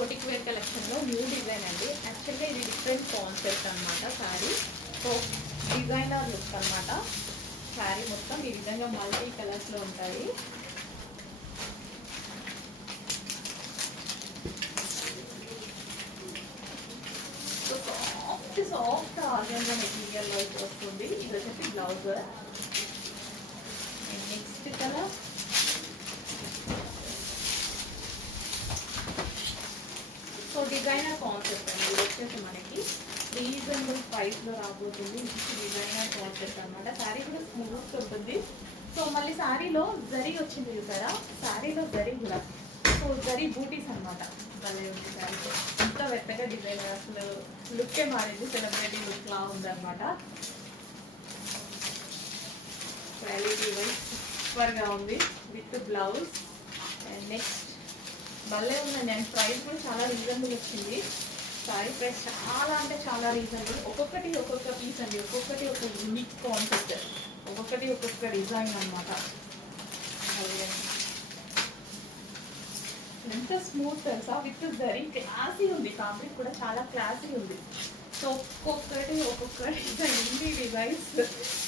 Boutique wear కలెక్షన్లో new design అండి. యాక్చువల్గా ఇది డిఫరెంట్ కాన్సెప్ట్ అనమాట. శారీ సో డిజైనర్ లుక్ అనమాట. శారీ మొత్తం ఈ విధంగా మల్టీ కలర్స్లో ఉంటాయి. సో సాఫ్ట్ సాఫ్ట్ ఆర్గంజా మెటీరియల్లో అయితే వస్తుంది. ఇది వచ్చేసి blouse. Next colour so designer concept అండి. ఇది వచ్చేసి మనకి రీజనబుల్ ప్రైస్లో రాబోతుంది. ఇది డిజైనర్ కాన్సెప్ట్ అనమాట. శారీ కూడా స్మూత్ ఉంటుంది. సో మళ్ళీ శారీలో జరీ వచ్చింది చూసారా, శారీలో జరీ కూడా సో జరీ బూటీస్ అనమాట. భలే ఉంది శారీ. ఇంత వెత్తగా డిజైనర్ అసలు లుక్కే మారింది. సెలబ్రిటీ లుక్ లా ఉందన్నమాట. క్వాలిటీ వైజ్ సూపర్గా ఉంది విత్ బ్లౌజ్. అండ్ నెక్స్ట్ భలే ఉందండి. అండ్ ప్రైస్ కూడా చాలా రీజనబుల్ వచ్చింది. శారీ ప్రైస్ చాలా అంటే చాలా రీజనబుల్. ఒక్కొక్కటి ఒక్కొక్క పీస్ అండి. ఒక్కొక్కటి ఒక యూనిక్ కాన్సెప్ట్, ఒక్కొక్కటి ఒక్కొక్క డిజైన్ అనమాట. ఎంత స్మూత్ తెలుసా, విత్ జరీ క్లాసీ ఉంది. ఫ్యాబ్రిక్ కూడా చాలా క్లాసీ ఉంది. సో ఒక్కొక్కటి ఒక్కొక్క డిజైన్ ఉంది. డిజైన్స్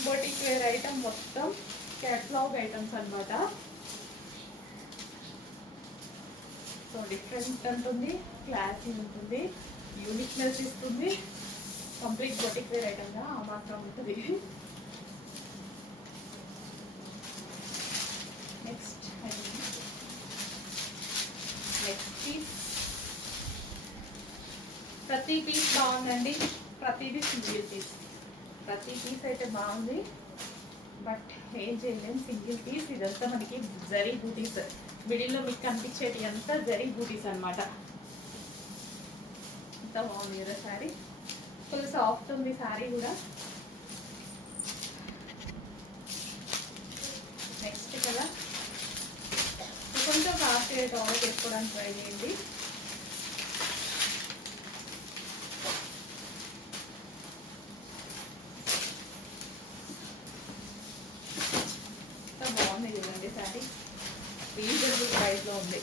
బొటిక్ వేర్ ఐటమ్ మొత్తం క్యాటలాగ్ ఐటమ్స్ అనమాట. సో డిఫరెంట్ ఉంటుంది, క్లాసీ ఉంటుంది, యూనిక్నెస్ ఇస్తుంది. కంప్లీట్ బొటిక్ వేర్ ఐటమ్గా ఆ మాత్రం ఉంటుంది. Next piece. ప్రతి పీస్ బాగుందండి. ప్రతిదీ సింగిల్ పీస్. ప్రతి పీస్ అయితే బాగుంది. బట్ ఏం చేయలేం, సింగిల్ పీస్. ఇదంతా మనకి జరీ బూటీస్. మిడిల్లో మీకు కనిపించేది అంతా జరీ బూటీస్ అనమాట. ఎంత బాగుంది కదా శారీ. ఫుల్ సాఫ్ట్ ఉంది శారీ కూడా. నెక్స్ట్ కదా కొంచెం ఫాస్ట్ ఆర్డర్ చేసుకోవడానికి ట్రై చేయండి. బాగుంది చూడండి శారీ. రీజనబుల్ ప్రైస్లో ఉంది.